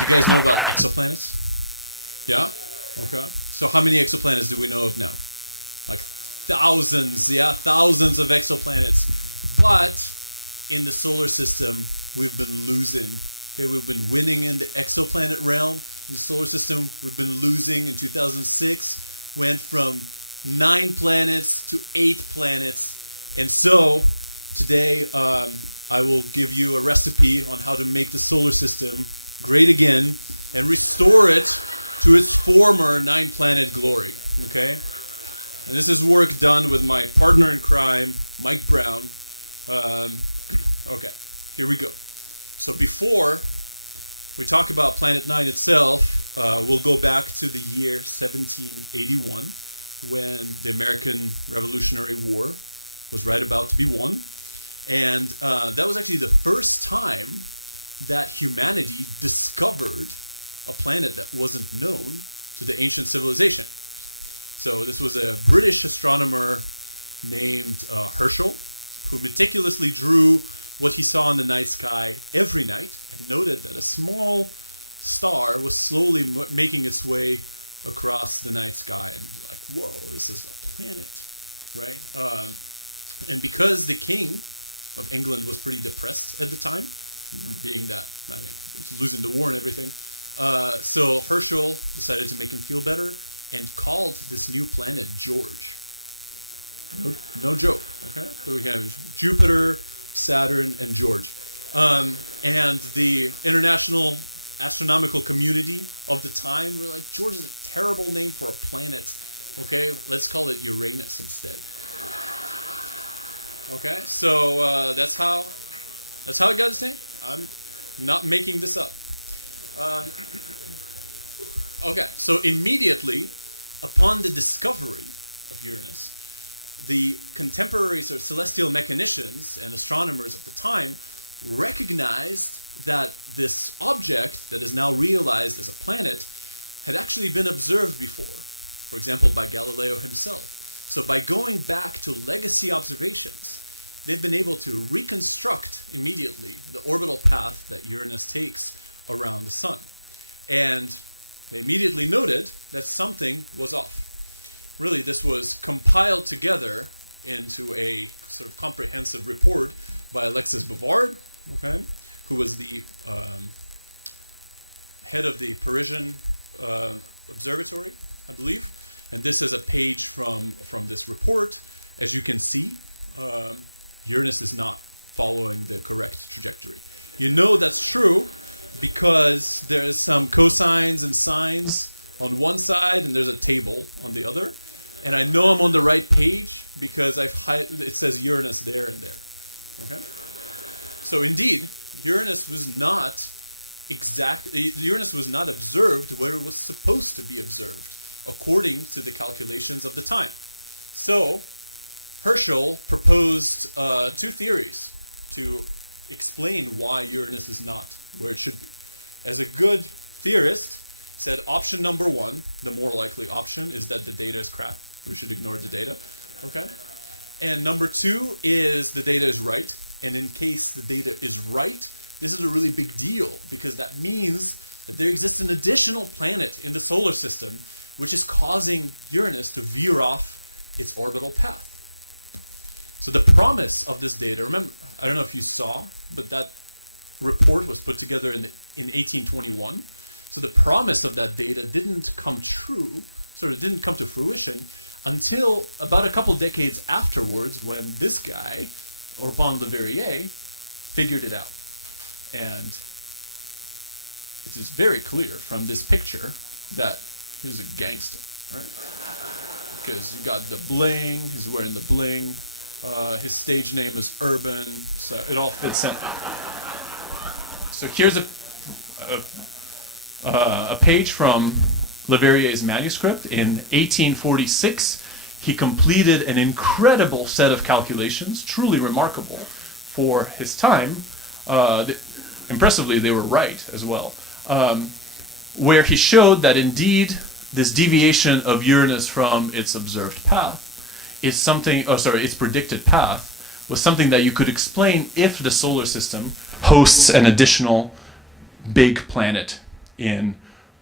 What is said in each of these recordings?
So you guys know about exoplanets? Yeah? Okay. So how many exoplanets do we know of now? Like thousands, yeah? Thousands of exoplanets. But in the solar system, we've been losing. Okay, we've been winning in the exoplanet realm. In the solar system, we've been losing. In 2006, went from 9 planets to 8 planets. And so today, I will give you a recipe on how to make the solar system great again and restore it to its former 9-planet glory. Okay? And this is work done with my partner in crime, Mike Brown. Okay, here we go. So before we talk about Planet 9 itself, we'll go back to the year 1781 when the American Revolutionary War was right about to be won. And that was actually the first time that humanity discovered a planet that wasn't known to the ancient civilization. So this was a British astronomer named Herschel, who meticulously drew what he saw in the night sky every night and noted that a small star was slowly making its way across the night sky. And like, whoa, this is a planet, right? And because the king of England was pretty depressed at the time, being that, I mean, losing the war and everything, so Herschel decided to make him feel better and called this new planet George. No joke, okay? So we have Jupiter, Saturn, and George. And the international astronomical community of the time were like, George is a terrible name for a planet. Okay, let's call it Uranus instead. Okay, so that's how it got its name. I'm not making this up. Okay, so immediately upon the discovery of Uranus, the contemporaries or celestial mechanicians and astronomers of the time recognized that this object that is now realized as a planet had actually been observed before, for example, by Galileo himself. So by going back to legacy observations, they've been able to reconstruct immediately the orbital path that Uranus takes around the sun. And they immediately noted that something was off. Really, this was compiled together into a sort of comprehensive report by Alexis Bavard, okay, who was the head of the Parisian Observatory, I believe. And this is a page from this report. As you can see, Uranus is not following the correct trajectory. You know that's true because there's some cosines and sines on one side and there's a table on the other. And I know I'm on the right page because it says Uranus there and there. Okay? So indeed, Uranus was not observed where it was supposed to be observed, according to the calculations of the time. So Herschel proposed 2 theories to explain why Uranus is not where it should be. As a good theorist, he said option number 1, the more likely option, is that the data is crap. We should ignore the data. Okay? And number 2 is the data is right. And in case the data is right, this is a really big deal because that means that there exists an additional planet in the solar system which is causing Uranus to veer off its orbital path. So the promise of this data, remember, I don't know if you saw, but that report was put together in 1821. So the promise of that data didn't come true, sort of didn't come to fruition until about a couple decades afterwards when this guy, Urbain Le Verrier, figured it out. And it is very clear from this picture that he was a gangster, right? Because he got the bling, he's wearing the bling, his stage name is Urban, so it all fits in. So here's a page from Le Verrier's manuscript. In 1846, he completed an incredible set of calculations, truly remarkable for his time. Impressively, they were right as well, where he showed that indeed this deviation of Uranus from its observed path is something, its predicted path was something that you could explain if the solar system hosts an additional big planet in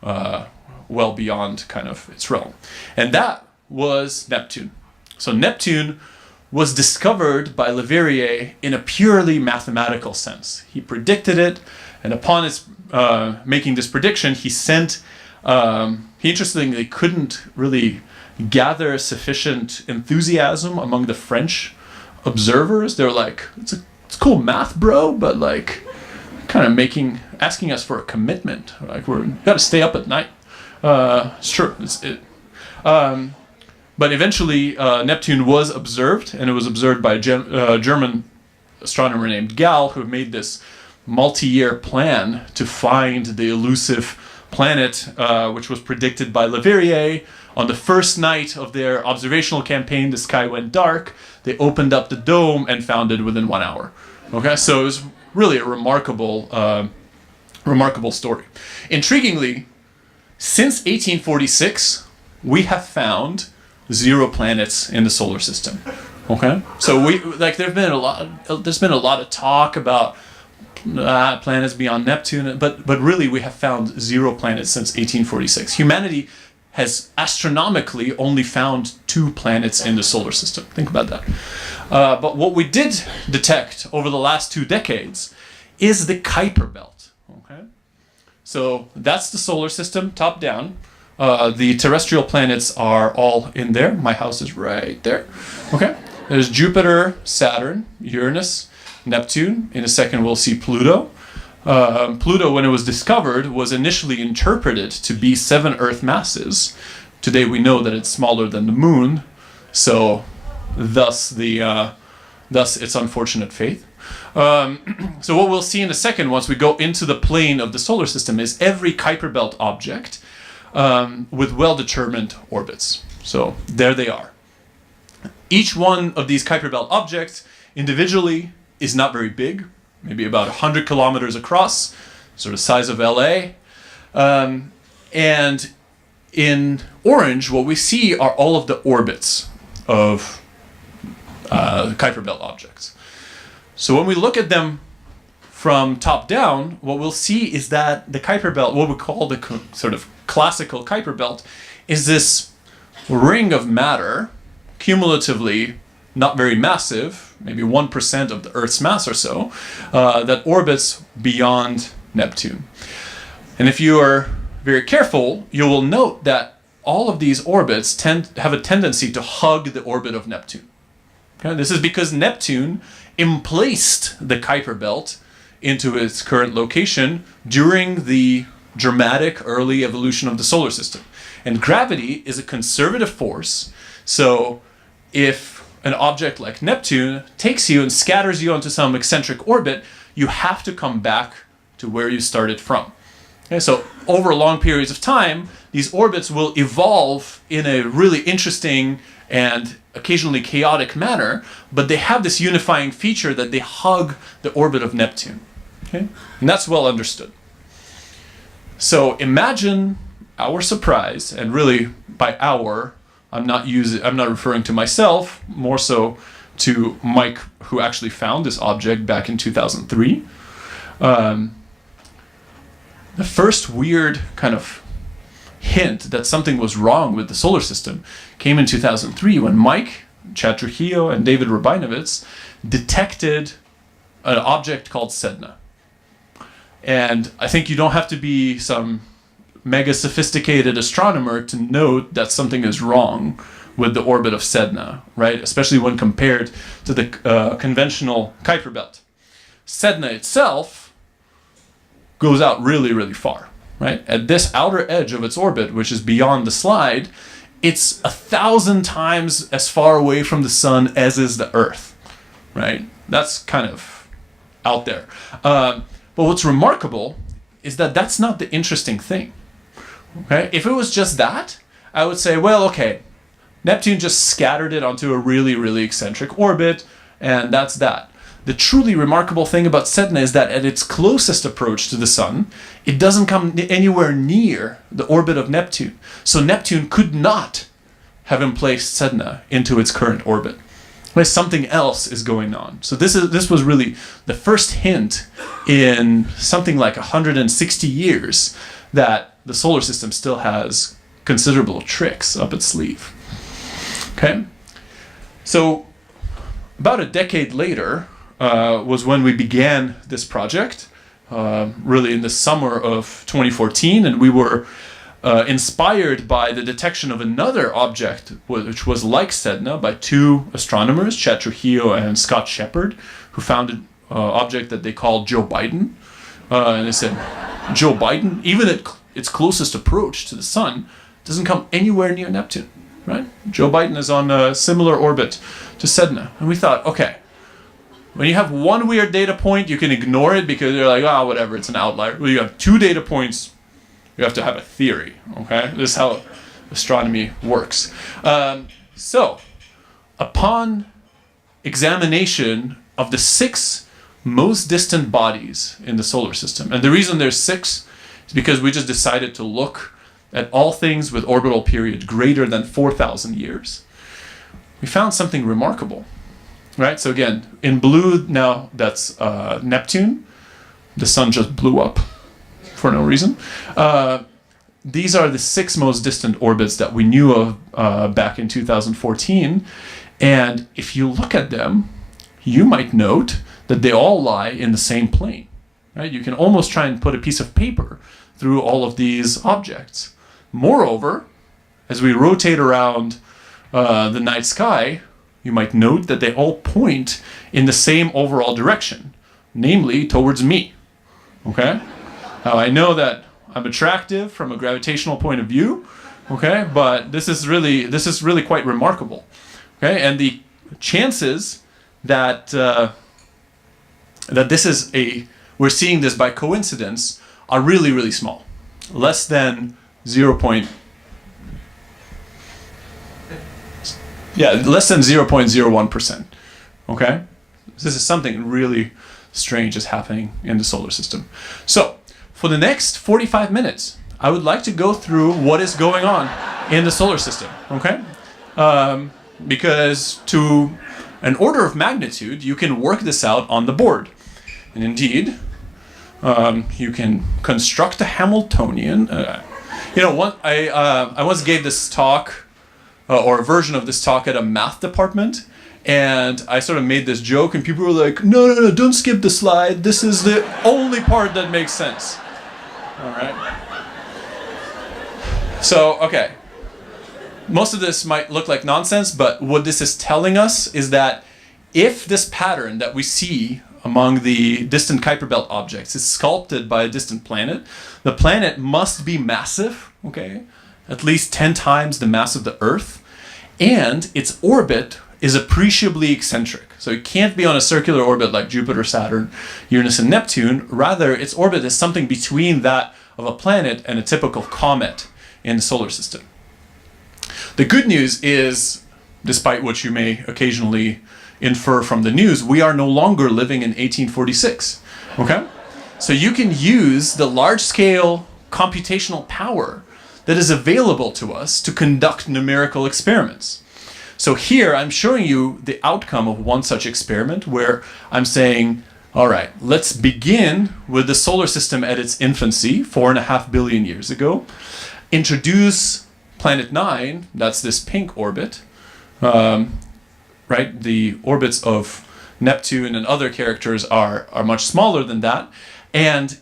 well beyond kind of its realm. And that was Neptune. So Neptune was discovered by Leverrier in a purely mathematical sense. He predicted it, and upon his making this prediction, he sent. He interestingly couldn't really gather sufficient enthusiasm among the French observers. They were like, "It's cool math, bro, but like, kind of asking us for a commitment. Like we're got to stay up at night." It's true. But eventually, Neptune was observed, and it was observed by a German astronomer named Gall, who made this multi-year plan to find the elusive planet, which was predicted by Leverrier. On the first night of their observational campaign, the sky went dark. They opened up the dome and found it within 1 hour. Okay, so it was really a remarkable story. Intriguingly, since 1846, we have found 0 planets in the solar system. Okay, so there's been a lot of talk about planets beyond Neptune, but really we have found 0 planets since 1846. Humanity has astronomically only found 2 planets in the solar system. Think about that. But what we did detect over the last 2 decades is the Kuiper belt. Okay, so that's the solar system, top down. The terrestrial planets are all in there. My house is right there. Okay, there's Jupiter, Saturn, Uranus, Neptune. In a second, we'll see Pluto. Pluto, when it was discovered, was initially interpreted to be 7 Earth masses. Today, we know that it's smaller than the Moon, so thus its unfortunate fate. So what we'll see in a second, once we go into the plane of the solar system, is every Kuiper belt object with well-determined orbits. So there they are. Each one of these Kuiper belt objects individually is not very big, maybe about 100 kilometers across, sort of size of LA. And in orange, what we see are all of the orbits of Kuiper belt objects. So when we look at them from top down, what we'll see is that the Kuiper belt, what we call the sort of classical Kuiper belt, is this ring of matter, cumulatively not very massive, maybe 1% of the Earth's mass or so, that orbits beyond Neptune. And if you are very careful, you will note that all of these orbits have a tendency to hug the orbit of Neptune. Okay? This is because Neptune emplaced the Kuiper belt into its current location during the dramatic early evolution of the solar system. And gravity is a conservative force, so if an object like Neptune takes you and scatters you onto some eccentric orbit, you have to come back to where you started from. Okay, so over long periods of time, these orbits will evolve in a really interesting and occasionally chaotic manner, but they have this unifying feature that they hug the orbit of Neptune. Okay? And that's well understood. So imagine our surprise, and really by our, I'm not referring to myself, more so to Mike, who actually found this object back in 2003. The first weird kind of hint that something was wrong with the solar system came in 2003 when Mike, Chad Trujillo, and David Rabinovitz detected an object called Sedna. And I think you don't have to be some mega sophisticated astronomer to note that something is wrong with the orbit of Sedna, right? Especially when compared to the conventional Kuiper belt. Sedna itself goes out really, really far, right? At this outer edge of its orbit, which is beyond the slide, it's 1,000 times as far away from the sun as is the Earth, right? That's kind of out there. But what's remarkable is that that's not the interesting thing. Okay? If it was just that, I would say, well, okay, Neptune just scattered it onto a really, really eccentric orbit, and that's that. The truly remarkable thing about Sedna is that at its closest approach to the sun, it doesn't come anywhere near the orbit of Neptune. So Neptune could not have emplaced Sedna into its current orbit. Something else is going on. So this was really the first hint in something like 160 years that the solar system still has considerable tricks up its sleeve. Okay? So about a decade later was when we began this project, really in the summer of 2014, and we were inspired by the detection of another object which was like Sedna by two astronomers, Chad Trujillo and Scott Shepard, who found an object that they called Joe Biden. And they said, Joe Biden, even at its closest approach to the sun, doesn't come anywhere near Neptune, right? Joe Biden is on a similar orbit to Sedna. And we thought, okay, when you have one weird data point, you can ignore it because you're like, oh, whatever, it's an outlier. When you have two data points, you have to have a theory, okay? This is how astronomy works. So, upon examination of the 6 most distant bodies in the solar system, and the reason there's 6 is because we just decided to look at all things with orbital period greater than 4,000 years, we found something remarkable, right? So again, in blue now, that's Neptune. The sun just blew up for no reason. These are the 6 most distant orbits that we knew of back in 2014. And if you look at them, you might note that they all lie in the same plane, right? You can almost try and put a piece of paper through all of these objects. Moreover, as we rotate around the night sky, you might note that they all point in the same overall direction, namely towards me, okay? Now, I know that I'm attractive from a gravitational point of view, okay, but this is really quite remarkable, okay? And the chances that we're seeing this by coincidence are really, really small, less than 0.01%, okay? This is something really strange is happening in the solar system. So, for the next 45 minutes, I would like to go through what is going on in the solar system, okay? Because to an order of magnitude, you can work this out on the board. And indeed, you can construct a Hamiltonian. I once gave this talk, or a version of this talk at a math department, and I sort of made this joke, and people were like, no, don't skip the slide. This is the only part that makes sense. All right. So, okay. Most of this might look like nonsense, but what this is telling us is that if this pattern that we see among the distant Kuiper Belt objects is sculpted by a distant planet, the planet must be massive, okay? At least 10 times the mass of the Earth, and its orbit is appreciably eccentric. So it can't be on a circular orbit like Jupiter, Saturn, Uranus, and Neptune. Rather, its orbit is something between that of a planet and a typical comet in the solar system. The good news is, despite what you may occasionally infer from the news, we are no longer living in 1846, okay? So you can use the large-scale computational power that is available to us to conduct numerical experiments. So here I'm showing you the outcome of one such experiment where I'm saying, all right, let's begin with the solar system at its infancy, 4.5 billion years ago, introduce planet 9, that's this pink orbit, right? The orbits of Neptune and other characters are much smaller than that, and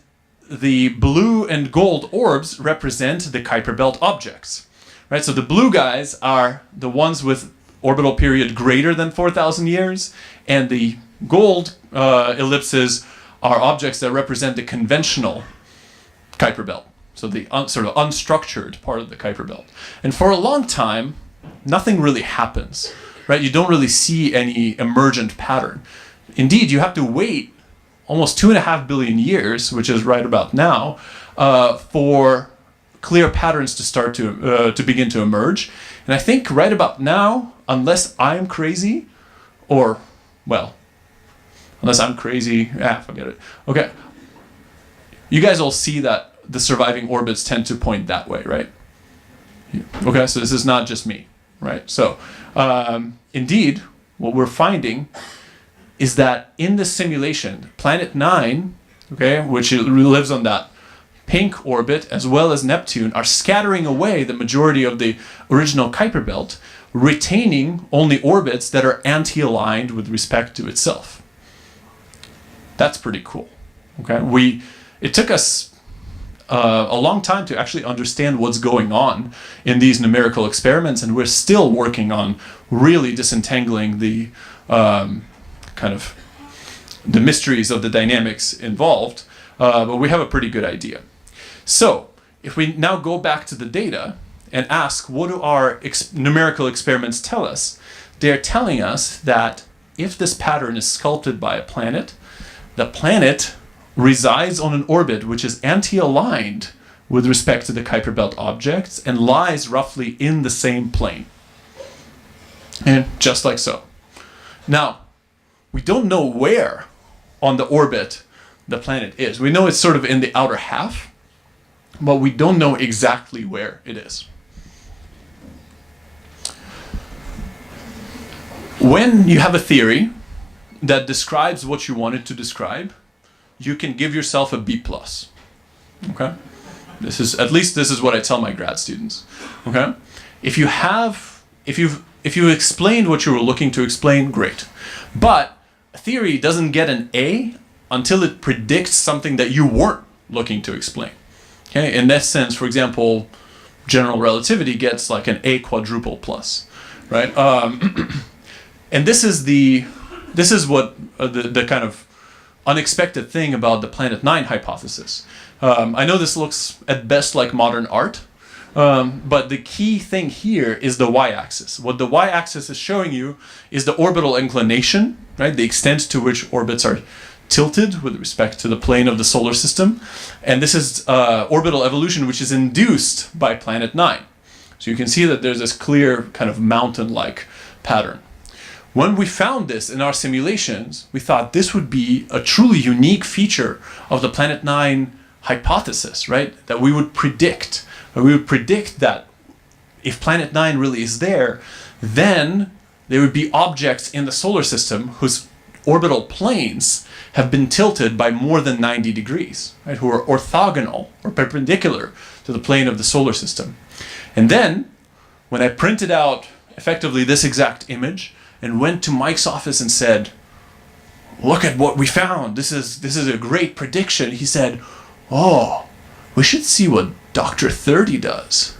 the blue and gold orbs represent the Kuiper Belt objects, right? So the blue guys are the ones with orbital period greater than 4,000 years, and the gold ellipses are objects that represent the conventional Kuiper Belt, so the sort of unstructured part of the Kuiper Belt. And for a long time, nothing really happens, right? You don't really see any emergent pattern. Indeed, you have to wait almost 2.5 billion years, which is right about now, for clear patterns to start to begin to emerge. And I think right about now, unless I'm crazy, or, well, unless I'm crazy, forget it. Okay, you guys all see that the surviving orbits tend to point that way, right? Okay, so this is not just me, right? So, indeed, what we're finding is that in this simulation, planet 9, okay, which lives on that pink orbit as well as Neptune are scattering away the majority of the original Kuiper belt, retaining only orbits that are anti-aligned with respect to itself. That's pretty cool. Okay, it took us a long time to actually understand what's going on in these numerical experiments, and we're still working on really disentangling the kind of the mysteries of the dynamics involved, but we have a pretty good idea. So if we now go back to the data and ask, what do our numerical experiments tell us? They're telling us that if this pattern is sculpted by a planet, the planet resides on an orbit which is anti-aligned with respect to the Kuiper belt objects and lies roughly in the same plane. And just like so. Now, we don't know where on the orbit the planet is. We know it's sort of in the outer half, but we don't know exactly where it is. When you have a theory that describes what you wanted to describe, you can give yourself a B+. Okay? This is what I tell my grad students. Okay? If you've explained what you were looking to explain, great. But a theory doesn't get an A until it predicts something that you weren't looking to explain. Okay? In that sense, for example, general relativity gets like an A quadruple plus, right? And this is what the kind of unexpected thing about the Planet 9 hypothesis. I know this looks at best like modern art, but the key thing here is the y-axis. What the y-axis is showing you is the orbital inclination, right? The extent to which orbits are tilted with respect to the plane of the solar system. And this is orbital evolution, which is induced by Planet 9. So you can see that there's this clear kind of mountain-like pattern. When we found this in our simulations, we thought this would be a truly unique feature of the Planet 9 hypothesis, right? That we would predict. We would predict that if Planet 9 really is there, then there would be objects in the solar system whose orbital planes have been tilted by more than 90 degrees, right? Who are orthogonal or perpendicular to the plane of the solar system. And then, when I printed out effectively this exact image, and went to Mike's office and said, "Look at what we found. This is a great prediction." He said, "Oh, we should see what Dr. 30 does."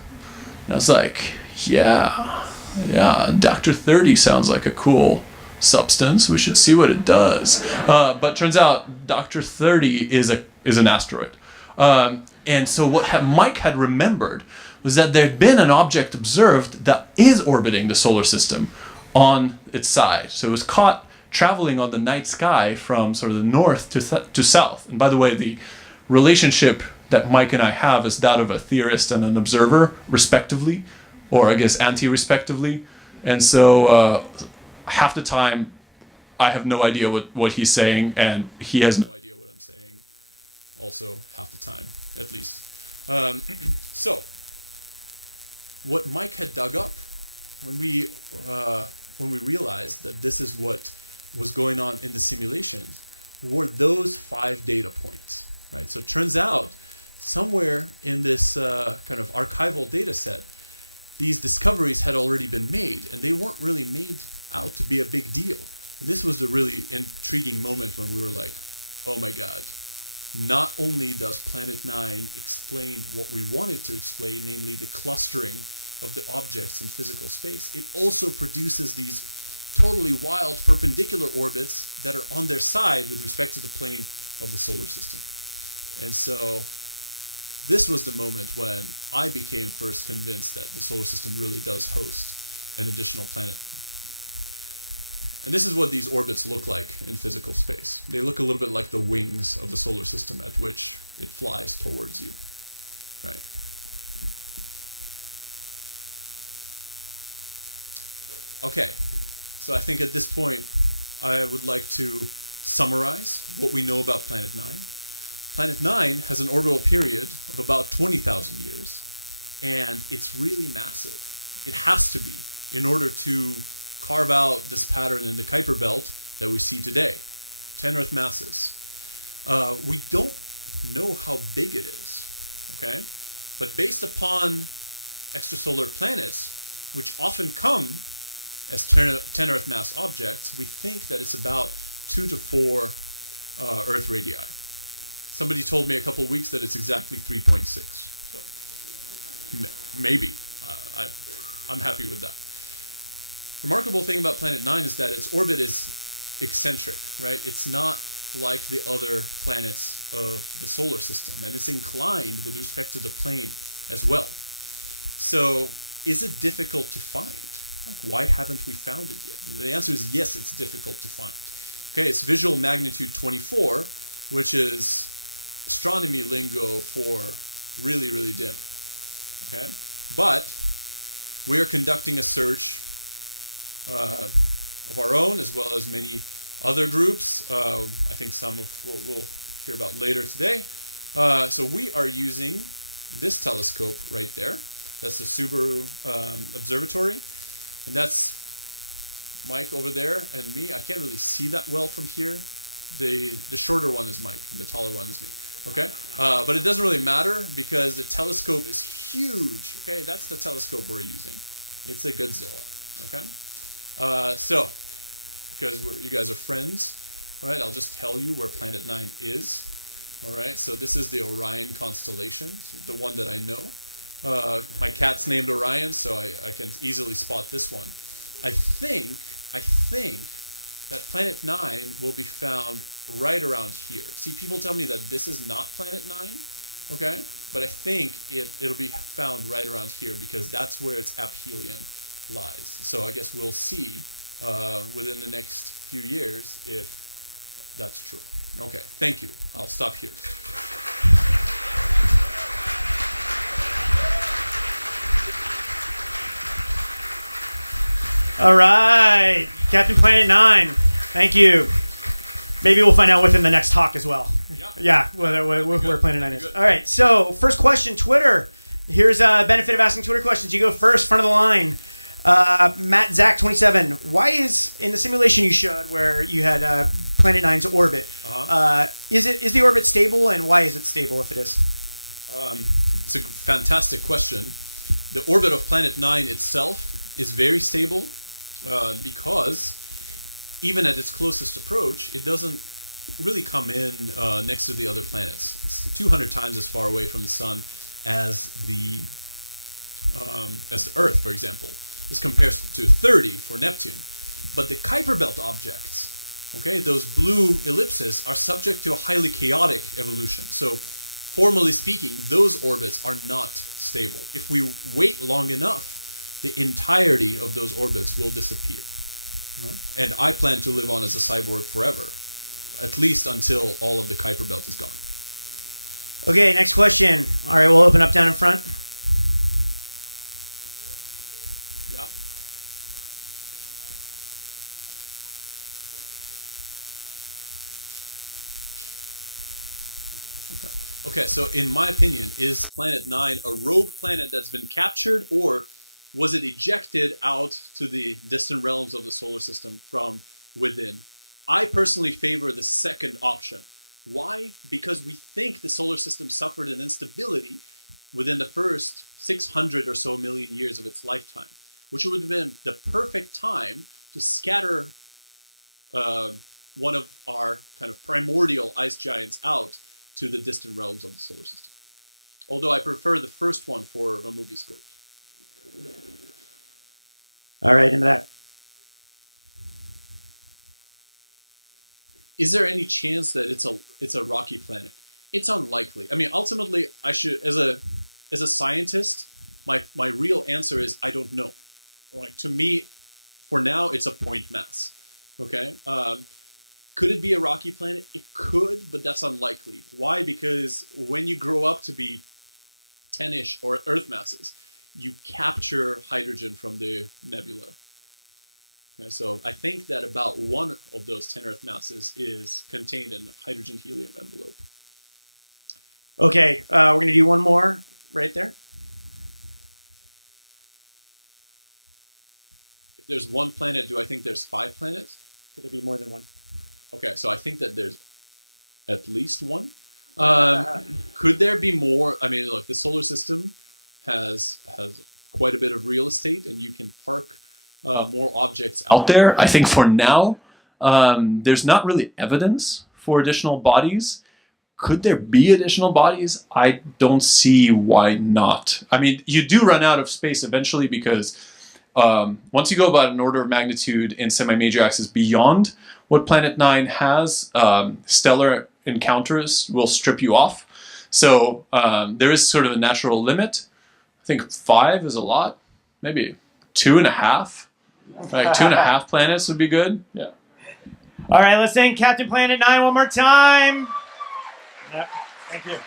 And I was like, yeah, Dr. 30 sounds like a cool substance. We should see what it does. But turns out Dr. 30 is an asteroid. And so what Mike had remembered was that there'd been an object observed that is orbiting the solar system on its side. So it was caught traveling on the night sky from sort of the north to south. And by the way, the relationship that Mike and I have is that of a theorist and an observer, respectively, or I guess anti-respectively. And so half the time I have no idea what he's saying, and he has no idea what I'm saying also half the time, at least. So what Mike had dug up when we realized that this is what was going on in the simulations were those 5 data points, right? So it turns out somewhere in this kind of archival data set, these discoveries had already been made, and they weren't really made out to be a big deal. And this was the really intriguing moment when we were like, oh my God, not only does Planet 9 explain what we wanted to explain, namely the clustering of the objects in physical space, it also produces these totally wild perpendicular orbits that are on their side with respect to the plane of the solar system. And so this was the moment when I became first convinced that the solar system really does host an additional planet. And this is what these orbits look like in physical space. They look a little bit like the wings of the solar system at which it flies towards you, right? Okay, so I think at this point I would like to summarize what we know about Planet 9. Planet 9 has an orbital period of about 20,000 years, and it's really massive. It has to be in order to carve out this pattern in the Kuiper belt that we see today. 10 Earth masses. We don't know how big it is. Okay? But based upon extrasolar planets, which often come as 10 Earth mass objects, we think that it's about 2 to 4 Earth radii. Somebody told me a couple of weeks that it's exactly 3.6. So maybe. I'm happy with that. Remarkable thing about Planet 9 is that its orbit is eccentric, right? It's not like the other planets of the solar system, and it's inclined with respect to the plane as well. So, is it difficult to find? Like, why haven't we found it yet? The answer is yes, it's difficult to find. Okay, it's visual magnitude 24, which is astronomy lingo for really, really dim. Okay, but we are conducting a search of our own, as well as many other groups. I think some of what we'll hear about later today. So we are using this telescope right there. That's the Subaru Observatory, and that's Mike over there and me. I can't really see that well from here. The shorter one is Mike, and the taller one is me. Okay, but it doesn't really matter because the telescope is huge. Okay, that's the telescope we're using. It's a Godzilla. Okay, so because you guys are friends, all right, I'll just tell you where Planet 9 is. All right, so this is the Orion constellation, the one that I know. My cat's named Orion, so I can easily spot this one. I think that Planet 9 will be found right around here. See, people tell me that this is not Planet 9, okay? But I think it'll be found right around here because that's where its aphelion lies. So I guess we'll see within the next few years if that's true. Okay, thank you. I'll stop here. All right, Captain Planet 9. Thank you. Maybe we'll find out within the next talk as well. Yeah, where Planet 9 is. All right, so first question, Twitter. Here's a benefit of asking Twitter questions. You go first, front of the line. Matt Zach 27. Why is, in the simulation you showed where you had Planet 9's orbit, is the orbit stable, and why is it stable if it is? It's a fantastic question. The orbit of Planet 9 itself is very stable because even at its closest approach, it doesn't really come in next to the other planets. It's 200 times as far away from the Sun as the Earth, for example. This compares to 30 for Neptune. But the Kuiper Belt objects, okay, those blue ellipses, are subject to a highly chaotic evolution. So, formally speaking, those orbits are not stable. If we wait long enough, the entirety of those orbits will disappear. Right? And I plan to live on as a cyborg forever, at least until all of the Kuiper Belt is gone. Okay, next question. All right, we'll open up down in front. Yeah. Okay, so in my opinion, is Planet 9 a rogue planet that's been captured, or was it ejected out to the distant realms of the solar system from within? I personally favor the second option. Why? Because we think the solar system suffered an instability within the first 600 or so million years of its lifetime, which would have been the perfect time to scatter one of our kind of primordial ice giants out to the distant realms of the solar system. Although I prefer the first one for a movie script. All right, into that. Is there any chance that it's a rocky planet? It's unlikely. I mean, ultimately, I should, as a scientist, my real answer is I don't know. Like, to me, for now, it's a point mass. Okay. Could it be a rocky planet? It could, but that's unlikely. Why? Because when you grow up to be 10-ish or Earth masses, you capture hydrogen from the nebula. Okay, so I think that about one of those 10 Earth masses is contained in the hydrogen-helium envelope. Okay, we're going to do one more right there. If there's one planet, do I think there's 5 planets? Could there be more than one? Okay, so I think that there's at least one. Could there be more? I mean, look, the solar system has quite a bit of real estate, and you can park more objects out there. I think for now, there's not really evidence for additional bodies. Could there be additional bodies? I don't see why not. I mean, you do run out of space eventually because once you go about an order of magnitude in semi-major axis beyond what Planet 9 has, stellar encounters will strip you off. So there is sort of a natural limit. I think 5 is a lot. Maybe 2.5. Like 2.5 planets would be good. Yeah. All right, let's thank Captain Planet 9 one more time. Yep. Thank you.